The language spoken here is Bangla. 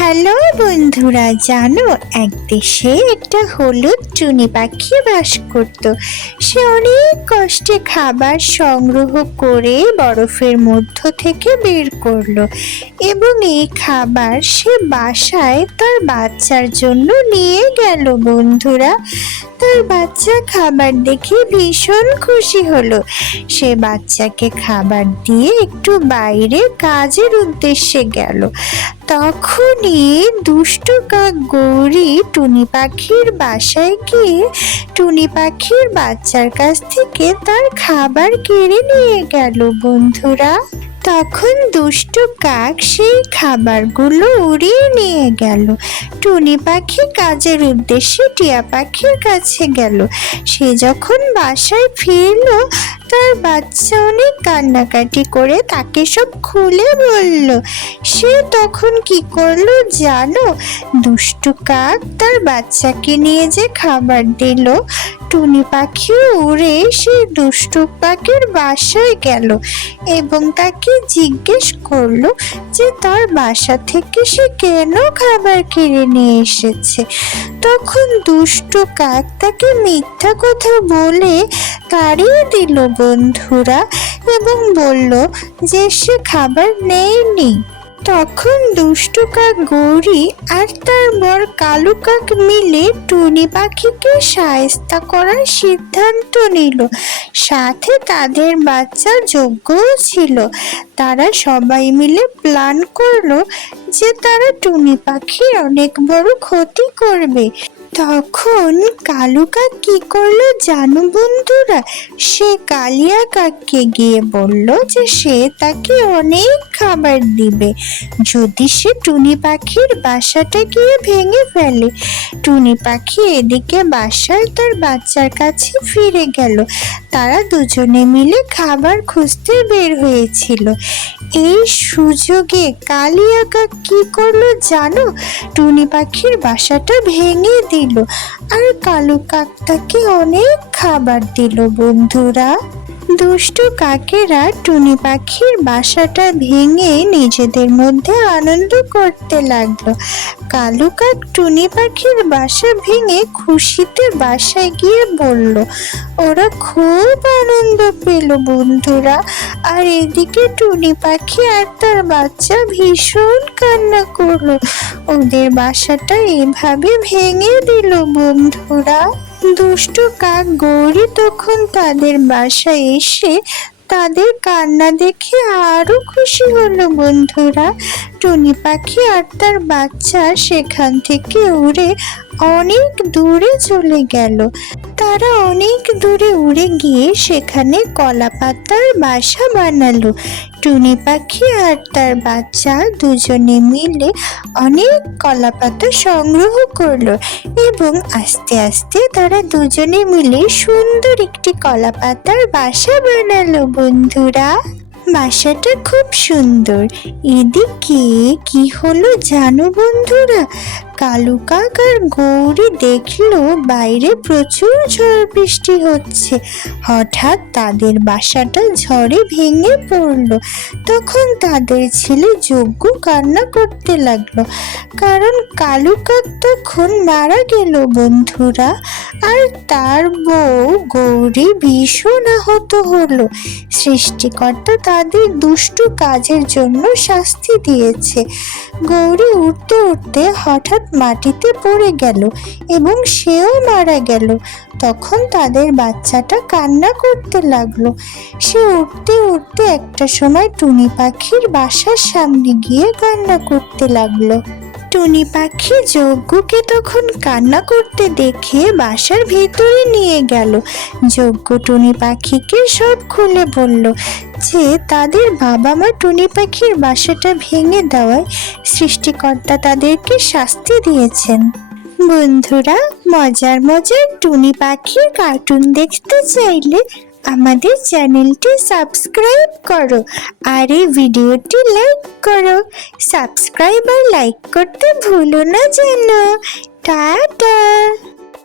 হ্যালো বন্ধুরা, জানো এক দেশে একটা হলুদ টুনি পাখি বাস করত। সে অনেক কষ্টে খাবার সংগ্রহ করে বরফের মধ্য থেকে বের করলো এবং এই খাবার সে বাসায় তার বাচ্চার জন্য নিয়ে গেল। বন্ধুরা, তার বাচ্চা খাবার দেখে ভীষণ খুশি হলো। সে বাচ্চাকে খাবার দিয়ে একটু বাইরে কাজের উদ্দেশ্যে গেল। তখনই দুষ্টু কাক গৌরী টুনি পাখির বাসায় গিয়ে টুনি পাখির বাচ্চার কাছ থেকে তার খাবার কেড়ে নিয়ে গেল। বন্ধুরা, তখন দুষ্টু কাক সেই খাবারগুলো উড়িয়ে নিয়ে গেল। টুনি পাখি কাজের উদ্দেশ্যে টিয়া পাখির কাছে গেল। সে যখন বাসায় ফিরল, তার বাচ্চা অনেক কান্নাকাটি করে তাকে সব খুলে বলল। সে তখন কি করলো জানো? দুষ্টু কাক তার বাচ্চাকে নিয়ে যে খাবার দিল, টুনি পাখি উড়ে সেই দুষ্টু পাখির বাসায় গেল এবং তাকে জিজ্ঞেস করলো যে তার বাসা থেকে সে কেন খাবার কিনে নিয়ে এসেছে। তখন দুষ্টু কাক তাকে মিথ্যা কথা বলে তাড়িয়ে দিল। বন্ধুরা, এবং বলল যে সে খাবার নেয়নি। তখন দুষ্টু কাক গৌরী আর তার বর কালু কাক মিলে টুনি পাখিকে শায়েস্তা করার সিদ্ধান্ত নিল। সাথে তাদের বাচ্চা যজ্ঞও ছিল। তারা সবাই মিলে প্ল্যান করলো যে তারা টুনি পাখির অনেক বড় ক্ষতি করবে। তখন কালু কাক কি করলো জানো বন্ধুরা? সে কালিয়া কাককে গিয়ে বলল যে সে তাকে অনেক খাবার দিবে যদি সে টুনি পাখির বাসাটা গিয়ে ভেঙে ফেলে। টুনি পাখি এদিকে বাসায় তার বাচ্চার কাছে ফিরে গেল। তারা দুজনে মিলে খাবার খুঁজতে বের হয়েছিল। এই সুযোগে কালিয়া কাক কি করলো জানো? টুনি পাখির বাসাটা ভেঙে দিল আর কালু কাক তাকে অনেক খাবার দিল। বন্ধুরা, দুষ্টু কাকেরা টুনি পাখির বাসাটা ভেঙে নিজেদের মধ্যে আনন্দ করতে লাগলো। কালু কাক টুনি পাখির বাসা ভেঙে খুশিতে বাসায় গিয়ে বলল। ওরা খুব আনন্দ পেল। বন্ধুরা, আর এদিকে টুনি পাখি আর তার বাচ্চা ভীষণ কান্না করলো। ওদের বাসাটা এভাবে ভেঙে দিল। বন্ধুরা, দুষ্টু কাক গৌরী তখন তাদের বাসায় এসে তাদের কান্না দেখে আরো খুশি হলো। বন্ধুরা, টুনি পাখি আর তার বাচ্চা সেখান থেকে উড়ে অনেক দূরে চলে গেল। তারা অনেক দূরে উড়ে গিয়ে সেখানে কলা পাতার বাসা বানালো। টুনি পাখি আর তার বাচ্চা দুজনে মিলে অনেক কলা পাতা সংগ্রহ করলো এবং আস্তে আস্তে তারা দুজনে মিলে সুন্দর একটি কলা পাতার বাসা বানালো। বন্ধুরা, বাসাটা খুব সুন্দর। এদিকে কি হলো জানো বন্ধুরা? কালু কাক আর গৌরী দেখলো বাইরে প্রচুর ঝড় বৃষ্টি হচ্ছে। হঠাৎ তাদের বাসাটা ঝড়ে ভেঙে পড়লো। তখন তাদের ছেলে যজ্ঞ কান্না করতে লাগলো, কারণ কালু কাক তখন মারা গেল। বন্ধুরা, আর তার বউ গৌরী ভীষণ আহত হলো। সৃষ্টিকর্তা তাদের দুষ্টু কাজের জন্য শাস্তি দিয়েছে। গৌরী উঠতে উঠতে হঠাৎ মাটিতে পড়ে গেল এবং সেও মারা গেল। তখন তাদের বাচ্চাটা কান্না করতে লাগলো। সে উঠতে উঠতে একটা সময় টুনি পাখির বাসার সামনে গিয়ে কান্না করতে লাগলো। টুনি পাখি যজ্ঞকে তখন কান্না করতে দেখে বাসার ভেতরে নিয়ে গেল। যজ্ঞ টুনি পাখিকে সব খুলে বলল যে তাদের বাবা মা টুনি পাখির বাসাটা ভেঙে দেওয়ায় সৃষ্টিকর্তা তাদেরকে শাস্তি দিয়েছেন। বন্ধুরা, মজার মজার টুনি পাখির কার্টুন দেখতে চাইলে আমাদের চ্যানেলটি সাবস্ক্রাইব করো আর এই ভিডিওটি লাইক করো। সাবস্ক্রাইব আর লাইক করতে ভুলো না যেন। টাটা।